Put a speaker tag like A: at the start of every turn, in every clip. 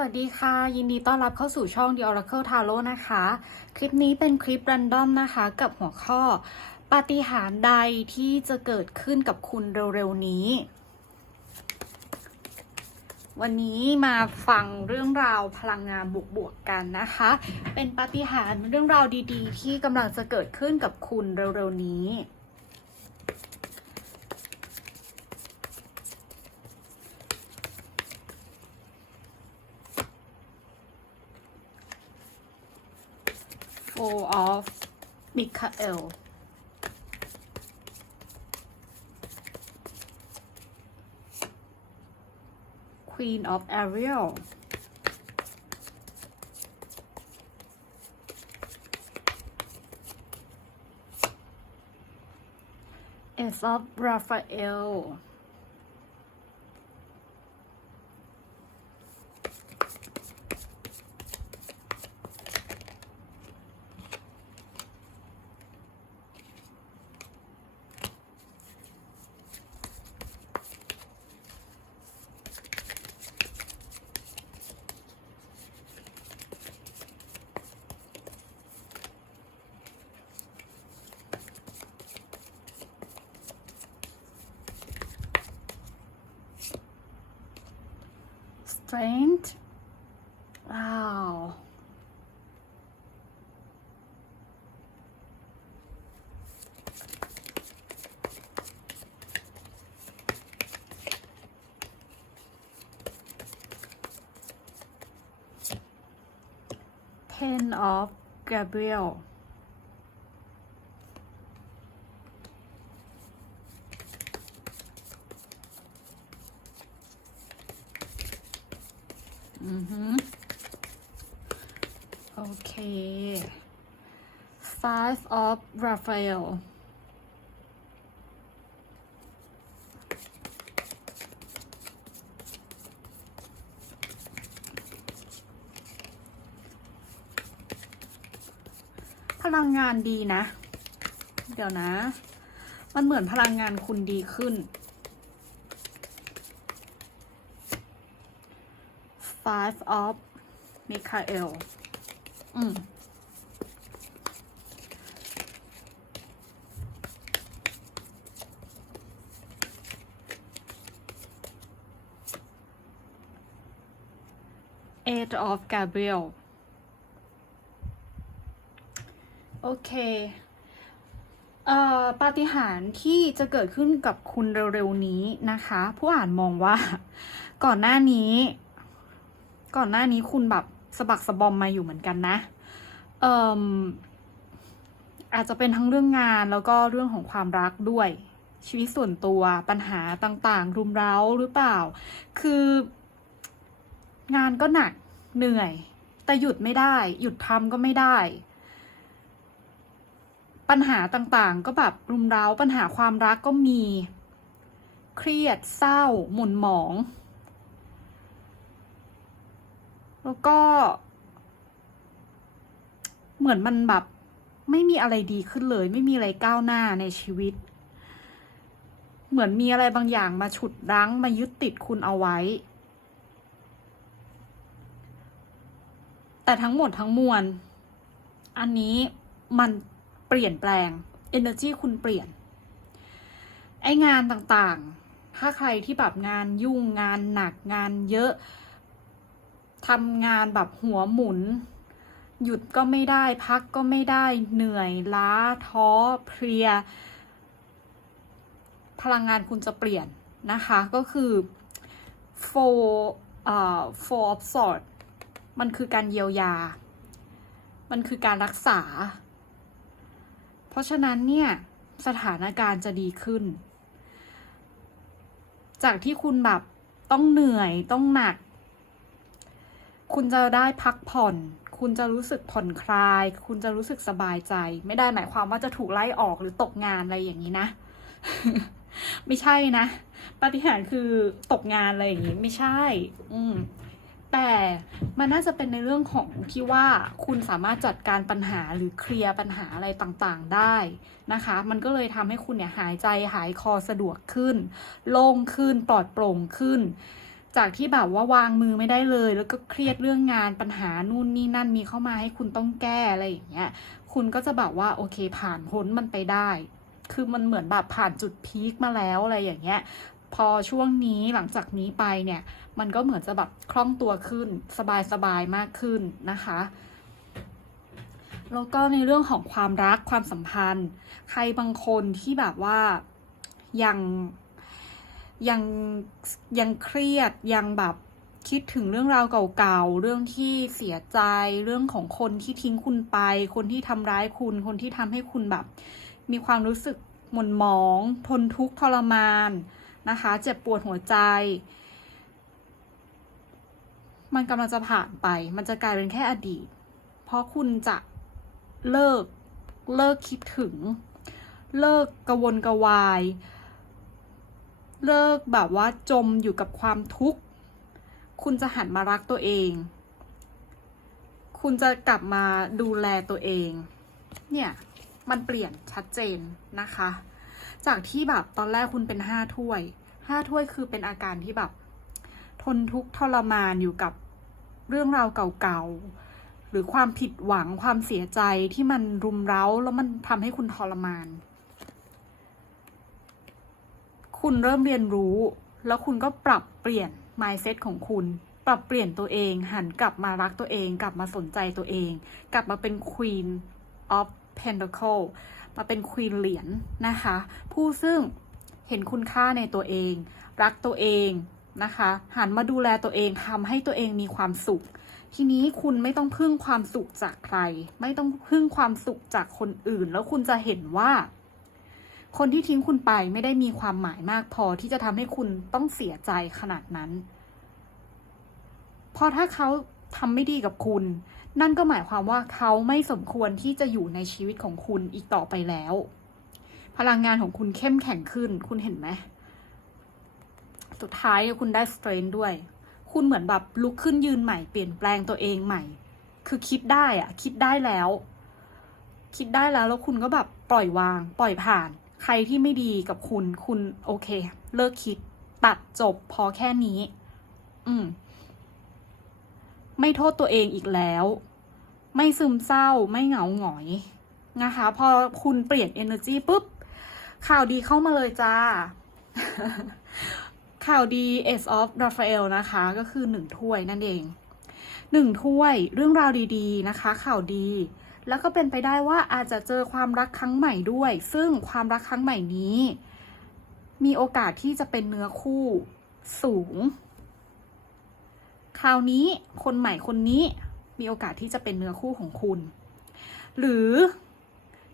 A: วัสดีค่ะ ยินดีต้อนรับเข้าสู่ช่อง The Oracle Tarot นะคะ คลิปนี้เป็นคลิป r รนดอมนะคะ กับหัวข้อ ปาฏิหาริย์ใดที่จะเกิดขึ้นกับคุณเร็วๆนี้ วันนี้มาฟังเรื่องราวพลังงานบวกๆกันนะคะ เป็นปาฏิหาริย์เรื่องราวดีๆ ที่กำลังจะเกิดขึ้นกับคุณเร็วๆนี้ Four of Michael Queen of Ariel. Ace of Raphael Strength ว้าว Ten of Gabriel โอเค Five of Raphael พลังงานดีนะ เดี๋ยวนะ มันเหมือนพลังงานคุณดีขึ้น Five of Michael อืม Eight of Gabriel โอเคเอ่อปาฏิหาริย์ที่จะเกิดขึ้นกับคุณเร็วๆนี้นะคะ ผู้อ่านมองว่าก่อนหน้านี้ ก่อนหน้านี้คุณแบบสะบักสะบอมมาอยู่เหมือนกันนะ เอ่มอาจจะเป็นทั้งเรื่องงานแล้วก็เรื่องของความรักด้วย ชีวิตส่วนตัวปัญหาต่างๆ รุมเร้าหรือเปล่า คืองานก็หนักเหนื่อย แต่หยุดไม่ได้ หยุดทำก็ไม่ได้ ปัญหาต่างๆ ก็แบบรุมเร้าปัญหาความรักก็มี เครียดเศร้า หม่นหมอง แล้วก็ เหมือนมันแบบ ไม่มีอะไรดีขึ้นเลย ไม่มีอะไรก้าวหน้าในชีวิต เหมือนมีอะไรบางอย่างมาฉุดรั้งมายึดติดคุณเอาไว้ แต่ทั้งหมดทั้งมวล อันนี้มันเปลี่ยนแปลง energy คุณเปลี่ยน ไองานต่างๆ ถ้าใครที่แบบงานยุ่งงานหนักงานเยอะ ทำงานแบบหัวหมุน หยุดก็ไม่ได้พักก็ไม่ได้เหนื่อยล้าท้อเพลีย พลังงานคุณจะเปลี่ยนนะคะก็คือ for เอ่อ four of swords มันคือการเยียวยา มันคือการรักษา เพราะฉะนั้นเนี่ยสถานการณ์จะดีขึ้น จากที่คุณแบบต้องเหนื่อยต้องหนัก คุณจะได้พักผ่อน คุณจะรู้สึกผ่อนคลาย คุณจะรู้สึกสบายใจ ไม่ได้หมายความว่าจะถูกไล่ออกหรือตกงานอะไรอย่างนี้นะ ไม่ใช่นะปาฏิหาริย์คือตกงานอะไรอย่างนี้ ไม่ใช่ อืมแต่มันน่าจะเป็นในเรื่องของที่ว่าคุณสามารถจัดการปัญหาหรือเคลียร์ปัญหาอะไรต่างๆได้นะคะ มันก็เลยทำให้คุณเนี่ยหายใจหายคอสะดวกขึ้น โล่งขึ้นปลอดโปร่งขึ้น จากที่แบบว่าวางมือไม่ได้เลย แล้วก็เครียดเรื่องงานปัญหานู่นนี่นั่นมีเข้ามาให้คุณต้องแก้อะไรอย่างเงี้ย คุณก็จะแบบว่าโอเคผ่านพ้นมันไปได้ คือมันเหมือนแบบผ่านจุดพีคมาแล้วอะไรอย่างเงี้ย พอช่วงนี้หลังจากนี้ไปเนี่ย มันก็เหมือนจะแบบคล่องตัวขึ้น สบายสบายๆมากขึ้นนะคะแล้วก็ในเรื่องของความรักความสัมพันธ์ ใครบางคนที่แบบว่ายัง ยังยังเครียดยังแบบคิดถึงเรื่องราวเก่าๆ เรื่องที่เสียใจ เรื่องของคนที่ทิ้งคุณไป คนที่ทำร้ายคุณ คนที่ทำให้คุณแบบ มีความรู้สึกหม่นหมอง ทนทุกข์ทรมานนะคะ เจ็บปวดหัวใจ มันกำลังจะผ่านไป มันจะกลายเป็นแค่อดีต เพราะคุณจะเลิก เลิกคิดถึง เลิกกระวนกระวาย เลิกแบบว่าจมอยู่กับความทุกข์ คุณจะหันมารักตัวเอง คุณจะกลับมาดูแลตัวเอง เนี่ย มันเปลี่ยนชัดเจนนะคะ จากที่แบบตอนแรกคุณเป็นห้าถ้วยห้าถ้วยคือเป็นอาการที่แบบ ทนทุกข์ทรมานอยู่กับเรื่องราวเก่าๆ หรือความผิดหวังความเสียใจที่มันรุมเร้าแล้วมันทำให้คุณทรมาน คุณเริ่มเรียนรู้ แล้วคุณก็ปรับเปลี่ยน mindset ของคุณ ปรับเปลี่ยนตัวเอง หันกลับมารักตัวเอง กลับมาสนใจตัวเอง กลับมาเป็น Queen of Pentacle มาเป็น Queen เหรียญนะคะ ผู้ซึ่งเห็นคุณค่าในตัวเอง รักตัวเองนะคะ หันมาดูแลตัวเองทำให้ตัวเองมีความสุขทีนี้คุณไม่ต้องพึ่งความสุขจากใคร ไม่ต้องพึ่งความสุขจากคนอื่น แล้วคุณจะเห็นว่า คนที่ทิ้งคุณไปไม่ได้มีความหมายมากพอที่จะทำให้คุณต้องเสียใจขนาดนั้นเพราะถ้าเขาทำไม่ดีกับคุณ นั่นก็หมายความว่าเขาไม่สมควรที่จะอยู่ในชีวิตของคุณอีกต่อไปแล้ว พลังงานของคุณเข้มแข็งขึ้น คุณเห็นไหมสุดท้ายเนี่ยคุณได้สเตรนด้วย คุณเหมือนแบบลุกขึ้นยืนใหม่เปลี่ยนแปลงตัวเองใหม่ คือคิดได้อะคิดได้แล้ว คิดได้แล้วแล้วคุณก็แบบปล่อยวาง ปล่อยผ่าน ใครที่ไม่ดีกับคุณ คุณโอเค เลิกคิด ตัดจบพอแค่นี้ อืม ไม่โทษตัวเองอีกแล้ว ไม่ซึมเศร้า ไม่เหงาหงอยนะคะ พอคุณเปลี่ยน energy ปุ๊บ ข่าวดีเข้ามาเลยจ้า ข่าวดี Ace of Raphael นะคะ ก็คือหนึ่งถ้วยนั่นเองหนึ่งถ้วยเรื่องราวดี ๆ นะคะ ข่าวดี แล้วก็เป็นไปได้ว่าอาจจะเจอความรักครั้งใหม่ด้วย ซึ่งความรักครั้งใหม่นี้ มีโอกาสที่จะเป็นเนื้อคู่สูง คราวนี้คนใหม่คนนี้มีโอกาสที่จะเป็นเนื้อคู่ของคุณ หรือ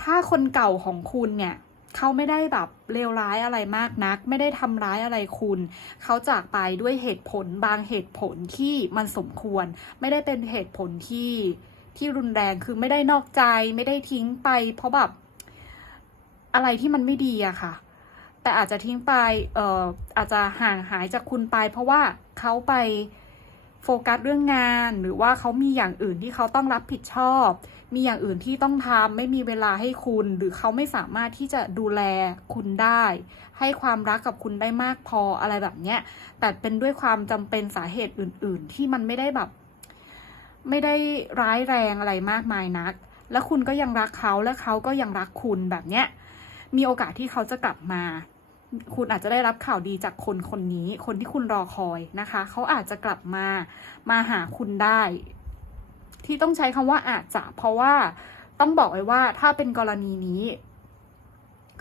A: ถ้าคนเก่าของคุณเนี่ยเขาไม่ได้แบบเลวร้ายอะไรมากนัก ไม่ได้ทำร้ายอะไรคุณ เขาจากไปด้วยเหตุผลบางเหตุผลที่มันสมควร ไม่ได้เป็นเหตุผลที่ ที่รุนแรงคือไม่ได้นอกใจไม่ได้ทิ้งไป เพราะแบบอะไรที่มันไม่ดีอะค่ะ แต่อาจจะทิ้งไปเอ่ออาจจะห่างหายจากคุณไป เพราะว่าเขาไปโฟกัสเรื่องงาน หรือว่าเขามีอย่างอื่นที่เขาต้องรับผิดชอบ มีอย่างอื่นที่ต้องทำไม่มีเวลาให้คุณ หรือเขาไม่สามารถที่จะดูแลคุณได้ ให้ความรักกับคุณได้มากพออะไรแบบเนี้ยแต่เป็นด้วยความจำเป็นสาเหตุอื่น ๆ ที่มันไม่ได้แบบ ไม่ได้ร้ายแรงอะไรมากมายนัก แล้วคุณก็ยังรักเขาและเขาก็ยังรักคุณแบบเนี้ย มีโอกาสที่เขาจะกลับมา คุณอาจจะได้รับข่าวดีจากคนคนนี้ คนที่คุณรอคอยนะคะ เขาอาจจะกลับมามาหาคุณได้ ที่ต้องใช้คำว่าอาจจะเพราะว่าต้องบอกไว้ว่าถ้าเป็นกรณีนี้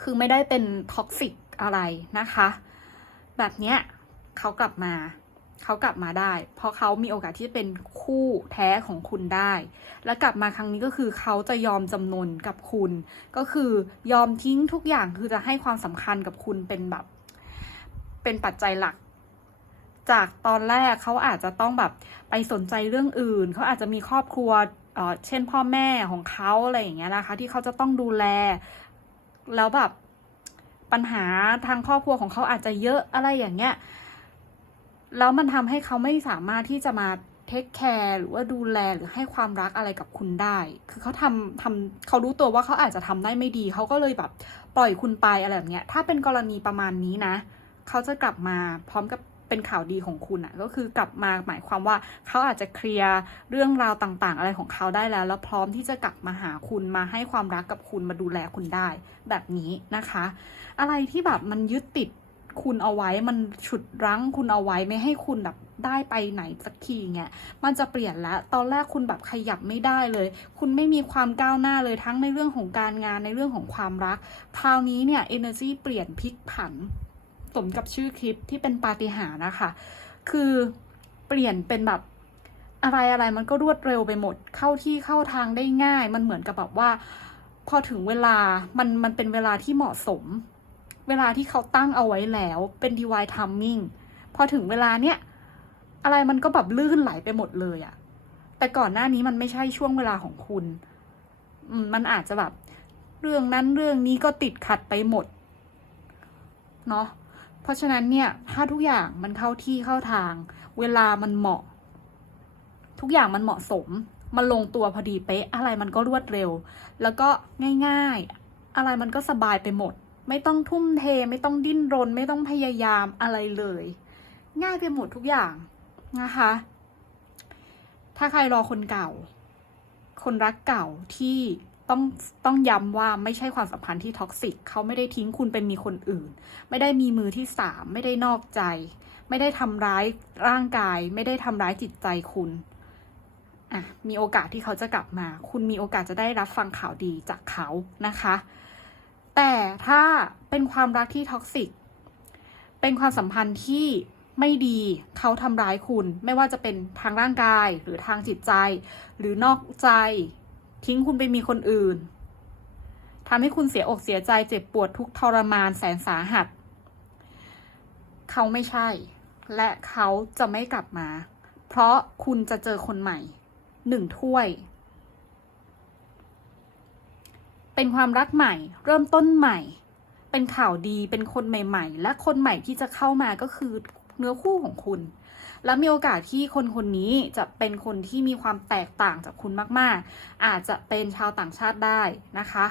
A: คือไม่ได้เป็นท็อกซิกอะไรนะคะ แบบเนี้ยเขากลับมา เขากลับมาได้ เพราะเขามีโอกาสที่จะเป็นคู่แท้ของคุณได้ และกลับมาครั้งนี้ก็คือเขาจะยอมจำนนกับคุณ ก็คือยอมทิ้งทุกอย่างคือจะให้ความสำคัญกับคุณเป็นแบบ เป็นปัจจัยหลัก จากตอนแรกเขาอาจจะต้องแบบไปสนใจเรื่องอื่น เขาอาจจะมีครอบครัวเอ่อเช่นพ่อแม่ของเขาอะไรอย่างเงี้ยนะคะ ที่เขาจะต้องดูแล แล้วแบบปัญหาทางครอบครัวของเขาอาจจะเยอะอะไรอย่างเงี้ย แล้วมันทำให้เขาไม่สามารถที่จะมาเทคแคร์หรือว่าดูแลหรือให้ความรักอะไรกับคุณได้ คือเขาทำทำเขารู้ตัวว่าเขาอาจจะทำได้ไม่ดี เขาก็เลยแบบปล่อยคุณไปอะไรแบบเนี้ย ถ้าเป็นกรณีประมาณนี้นะ เขาจะกลับมาพร้อมกับเป็นข่าวดีของคุณอะก็คือกลับมาหมายความว่าเขาอาจจะเคลียร์เรื่องราวต่างๆ อะไรของเขาได้แล้ว แล้วพร้อมที่จะกลับมาหาคุณมาให้ความรักกับคุณมาดูแลคุณได้ แบบนี้นะคะ อะไรที่แบบมันยึดติด คุณเอาไว้ มันฉุดรั้งคุณเอาไว้ไม่ให้คุณแบบได้ไปไหนสักทีเงี้ย มันจะเปลี่ยนแล้ว ตอนแรกคุณแบบขยับไม่ได้เลย คุณไม่มีความก้าวหน้าเลยทั้งในเรื่องของการงานในเรื่องของความรัก คราวนี้เนี่ย energy เปลี่ยนพลิกผัน สมกับชื่อคลิปที่เป็นปาฏิหาริย์นะคะ คือเปลี่ยนเป็นแบบอะไรอะไรมันก็รวดเร็วไปหมด เข้าที่เข้าทางได้ง่าย มันเหมือนกับแบบว่า พอถึงเวลา มันมันเป็นเวลาที่เหมาะสม เวลาที่เขาตั้งเอาไว้แล้วเป็น divine timing พอถึงเวลาเนี้ยอะไรมันก็แบบลื่นไหลไปหมดเลยอะแต่ก่อนหน้านี้มันไม่ใช่ช่วงเวลาของคุณมมันอาจจะแบบ เรื่องนั้นเรื่องนี้ก็ติดขัดไปหมด เนาะ เพราะฉะนั้นเนี่ย ถ้าทุกอย่างมันเข้าที่เข้าทาง เวลามันเหมาะ ทุกอย่างมันเหมาะสม มันลงตัวพอดีเป๊ะ อะไรมันก็รวดเร็ว แล้วก็ง่าย ๆ อะไรมันก็สบายไปหมด ไม่ต้องทุ่มเท ไม่ต้องดิ้นรน ไม่ต้องพยายามอะไรเลย ง่ายไปหมดทุกอย่างนะคะ ถ้าใครรอคนเก่า คนรักเก่าที่ต้องต้องย้ำว่าไม่ใช่ความสัมพันธ์ที่ท็อกซิกเขาไม่ได้ทิ้งคุณไปมีคนอื่น ไม่ได้มีมือที่สามไม่ได้นอกใจ ไม่ได้ทำร้ายร่างกาย ไม่ได้ทำร้ายจิตใจคุณอะมีโอกาสที่เขาจะกลับมา คุณมีโอกาสจะได้รับฟังข่าวดีจากเขานะคะ แต่ถ้าเป็นความรักที่ท็อกซิก เป็นความสัมพันธ์ที่ไม่ดีเขาทำร้ายคุณ ไม่ว่าจะเป็นทางร่างกายหรือทางจิตใจ หรือนอกใจทิ้งคุณไปมีคนอื่นทำให้คุณเสียอกเสียใจเจ็บปวดทุกทรมานแสนสาหัส เขาไม่ใช่ และเขาจะไม่กลับมา เพราะคุณจะเจอคนใหม่หนึ่งถ้วย เป็นความรักใหม่ เริ่มต้นใหม่ เป็นข่าวดีเป็นคนใหม่ ๆ และคนใหม่ที่จะเข้ามาก็คือเนื้อคู่ของคุณ และมีโอกาสที่คนคนนี้จะเป็นคนที่มีความแตกต่างจากคุณมากๆ อาจจะเป็นชาวต่างชาติได้นะคะ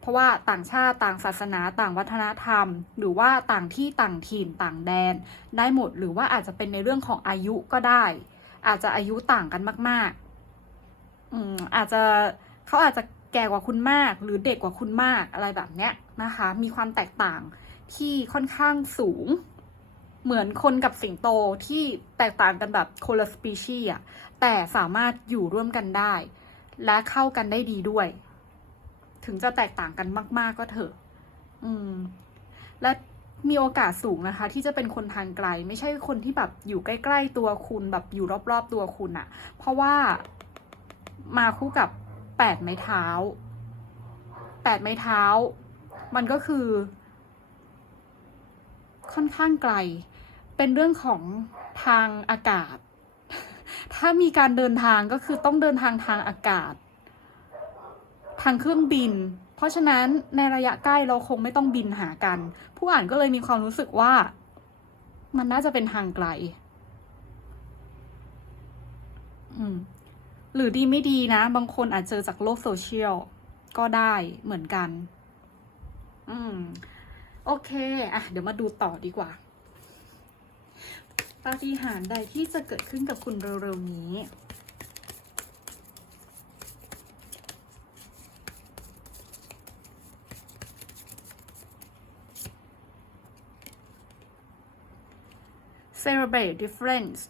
A: เพราะว่าต่างชาติต่างศาสนาต่างวัฒนธรรม หรือว่าต่างที่ต่างถิ่นต่างแดน ได้หมดหรือว่าอาจจะเป็นในเรื่องของอายุก็ได้ อาจจะอายุต่างกันมาก ๆ อืมอาจจะเขาอาจจะ แก่กว่าคุณมาก หรือเด็กกว่าคุณมากอะไรแบบเนี้ยนะคะ มีความแตกต่างที่ค่อนข้างสูง เหมือนคนกับสิงโตที่แตกต่างกันแบบคนละสปีชีส์อะแต่สามารถอยู่ร่วมกันได้ และเข้ากันได้ดีด้วย ถึงจะแตกต่างกันมาก ๆ ก็เถอะ อืม และมีโอกาสสูงนะคะ ที่จะเป็นคนทางไกล ไม่ใช่คนที่แบบอยู่ใกล้ ๆ ตัวคุณแบบอยู่รอบ ๆ ตัวคุณอะเพราะว่ามาคู่กับ แปดไม้เท้าแปดไม้เท้า มันก็คือ ค่อนข้างไกล เป็นเรื่องของทางอากาศ ถ้ามีการเดินทางก็คือต้องเดินทางทางอากาศ ทางเครื่องบิน เพราะฉะนั้นในระยะใกล้เราคงไม่ต้องบินหากัน ผู้อ่านก็เลยมีความรู้สึกว่า มันน่าจะเป็นทางไกล อืม หรือดีไม่ดีนะ บางคนอาจเจอจากโลกโซเชียลก็ได้เหมือนกัน อืม โอเค อะ เดี๋ยวมาดูต่อดีกว่า ปาฏิหาริย์ใดที่จะเกิดขึ้นกับคุณเร็วๆนี้ celebrate difference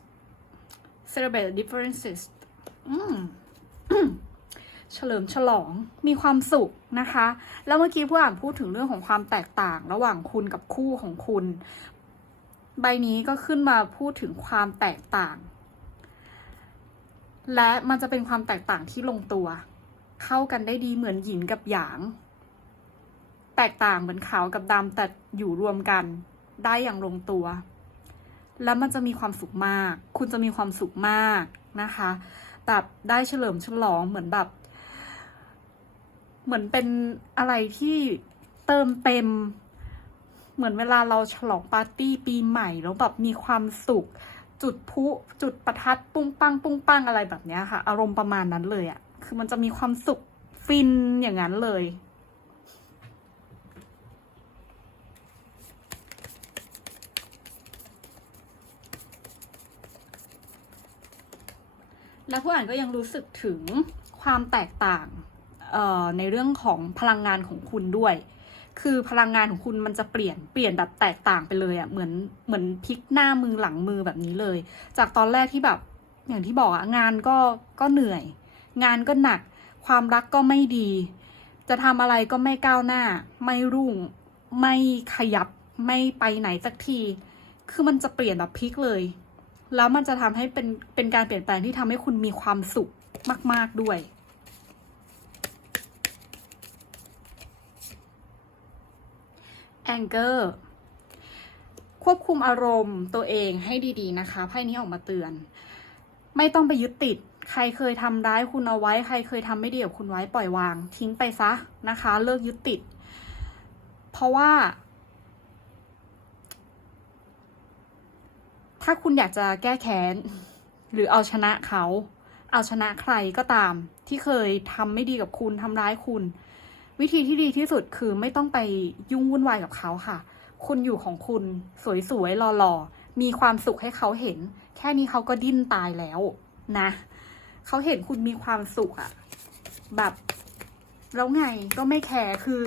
A: celebrate differences เฉลิมฉลองมีความสุขนะคะ แล้วเมื่อกี้ผู้อ่านพูดถึงเรื่องของความแตกต่างระหว่างคุณกับคู่ของคุณ ใบนี้ก็ขึ้นมาพูดถึงความแตกต่าง และมันจะเป็นความแตกต่างที่ลงตัว เข้ากันได้ดีเหมือนหยินกับหยาง แตกต่างเหมือนขาวกับดำแต่อยู่รวมกัน ได้อย่างลงตัว แล้วมันจะมีความสุขมาก คุณจะมีความสุขมากนะคะ แบบได้เฉลิมฉลองเหมือนแบบ เหมือนเป็นอะไรที่เติมเต็ม เหมือนเวลาเราฉลองปาร์ตี้ปีใหม่แล้วแบบมีความสุข จุดพุจุดประทัดปุ้งปัง ปุ้งปังอะไรแบบเนี้ยค่ะ อารมณ์ประมาณนั้นเลยอะ่ะ คือมันจะมีความสุขฟินอย่างนั้นเลย และผู้อ่านก็ยังรู้สึกถึงความแตกต่างในเรื่องของพลังงานของคุณด้วย คือพลังงานของคุณมันจะเปลี่ยน เปลี่ยนแบบแตกต่างไปเลยอะ่ะ เหมือน เหมือนพลิกหน้ามือหลังมือแบบนี้เลย จากตอนแรกที่แบบ อย่างที่บอกอะงานก็ ก็เหนื่อย งานก็หนัก ความรักก็ไม่ดี จะทำอะไรก็ไม่ก้าวหน้า ไม่รุ่ง ไม่ขยับ ไม่ไปไหนสักที คือมันจะเปลี่ยนแบบพลิกเลย แล้วมันจะทำให้เป็นเป็นการเปลี่ยนแปลงที่ทำให้คุณมีความสุขมาก ๆด้วย anger ควบคุมอารมณ์ตัวเองให้ดีๆนะคะ ไพ่นี้ออกมาเตือน ไม่ต้องไปยึดติด ใครเคยทำร้ายคุณเอาไว้ ใครเคยทำไม่ดีกับคุณไว้ปล่อยวาง ทิ้งไปซะนะคะ เลิกยึดติด เพราะว่า ถ้าคุณอยากจะแก้แค้น หรือเอาชนะเขา เอาชนะใครก็ตาม ที่เคยทำไม่ดีกับคุณทำร้ายคุณ วิธีที่ดีที่สุดคือไม่ต้องไปยุ่งวุ่นวายกับเขาค่ะ คุณอยู่ของคุณสวยๆหล่อๆมีความสุขให้เขาเห็น แค่นี้เขาก็ดิ้นตายแล้วนะเขาเห็นคุณมีความสุขอะแบบแล้วไงก็ไม่แคร์คือ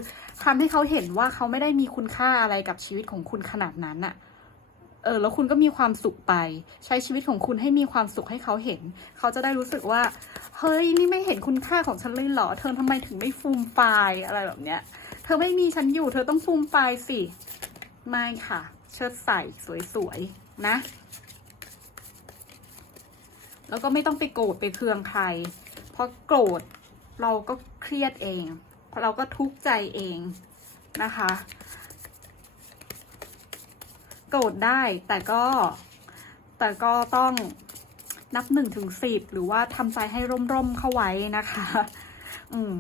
A: ทำให้เขาเห็นว่าเขาไม่ได้มีคุณค่าอะไรกับชีวิตของคุณขนาดนั้นอะ เออแล้วคุณก็มีความสุขไป ใช้ชีวิตของคุณให้มีความสุขให้เขาเห็น เขาจะได้รู้สึกว่า เฮ้ยนี่ไม่เห็นคุณค่าของฉันเลยเหรอ เธอทำไมถึงไม่ฟูมไฟายอะไรแบบเนี้ย เธอไม่มีฉันอยู่ เธอต้องฟูมไฟายสิ ไม่ค่ะ เชิดใส่สวยๆนะ แล้วก็ไม่ต้องไปโกรธไปเคืองใคร เพราะโกรธเราก็เครียดเองเราก็ทุกข์ใจเองนะคะ กรธได้ แต่ก็แต่ก็ต้องนับหนึ่งถึงสิบหรือว่าทำใจให้ร่มๆเข้าไว้นะคะ อืม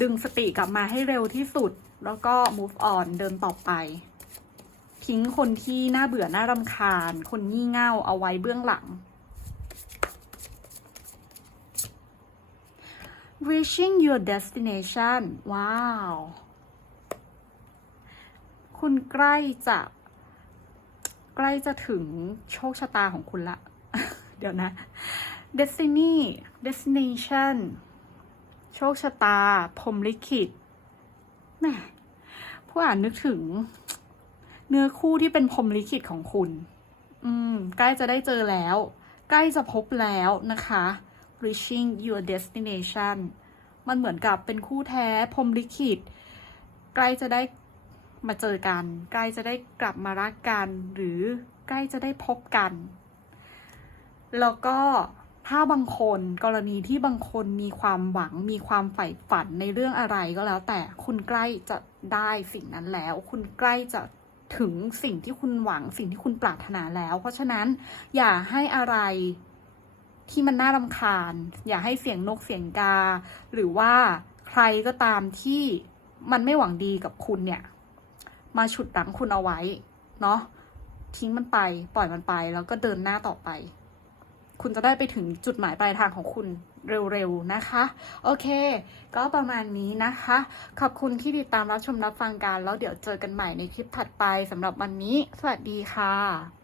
A: ดึงสติกลับมาให้เร็วที่สุด แล้วก็ move on เดินต่อไป ทิ้งคนที่น่าเบื่อน่ารำคาญ คนงี่เง่าเอาไว้เบื้องหลัง reaching your destination ว้าว คุณใกล้จะ ใกล้จะถึงโชคชะตาของคุณละ เดี๋ยวนะ destiny destination โชคชะตาพรมลิขิตแหมผู้อ่านนึกถึง เนื้อคู่ที่เป็นพรมลิขิตของคุณ อืม ใกล้จะได้เจอแล้ว ใกล้จะพบแล้วนะคะ reaching your destination มันเหมือนกับเป็นคู่แท้พรมลิขิต ใกล้จะได้ มาเจอกัน ใกล้จะได้กลับมารักกัน หรือใกล้จะได้พบกัน แล้วก็ถ้าบางคนกรณีที่บางคนมีความหวังมีความใฝ่ฝันในเรื่องอะไรก็แล้ว แต่คุณใกล้จะได้สิ่งนั้นแล้ว คุณใกล้จะถึงสิ่งที่คุณหวังสิ่งที่คุณปรารถนาแล้ว เพราะฉะนั้นอย่าให้อะไรที่มันน่ารำคาญ อย่าให้เสียงนกเสียงกา หรือว่าใครก็ตามที่มันไม่หวังดีกับคุณเนี่ย มาฉุดรั้งคุณเอาไว้เนาะทิ้งมันไป ปล่อยมันไป แล้วก็เดินหน้าต่อไป คุณจะได้ไปถึงจุดหมายปลายทางของคุณเร็วๆนะคะ โอเค ก็ประมาณนี้นะคะ ขอบคุณที่ติดตามรับชมรับฟังกัน แล้วเดี๋ยวเจอกันใหม่ในคลิปถัดไปสำหรับวันนี้ สวัสดีค่ะ